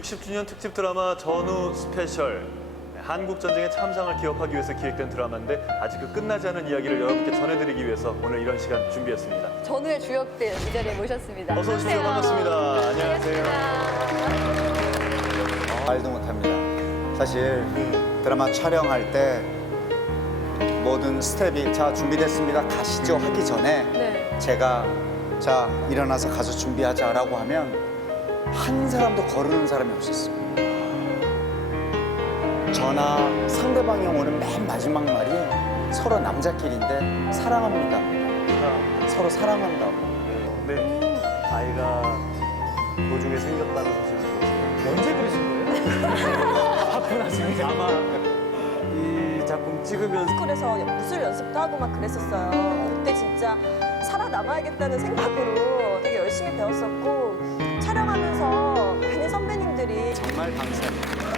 60주년 특집 드라마 전후 스페셜. 네, 한국 전쟁의 참상을 기억하기 위해서 기획된 드라마인데 아직 그 끝나지 않은 이야기를 여러분께 전해드리기 위해서 오늘 이런 시간 준비했습니다. 전후의 주역들 이 자리에 모셨습니다. 어서 오십시오. 반갑습니다. 안녕하세요. 말도 못합니다. 사실 드라마 촬영할 때 모든 스텝이 자 준비됐습니다 가시죠 하기 전에 네. 제가 자 일어나서 가서 준비하자라고 하면 한 사람도 거르는 사람이 없었어요. 저나 상대방이 오는 맨 마지막 말이 서로 남자끼리인데 사랑합니다. 자, 서로 사랑한다고. 네, 아이가 도중에 생겼다는 사실을 언제 그러신 거예요? 바쁘나시네 아마 이 작품 찍으면서 스쿨에서 무술 연습도 하고 막 그랬었어요. 그때 진짜 살아남아야겠다는 생각으로 되게 열심히 배웠었고 촬영하면서 많은 선배님들이 정말 감사합니다.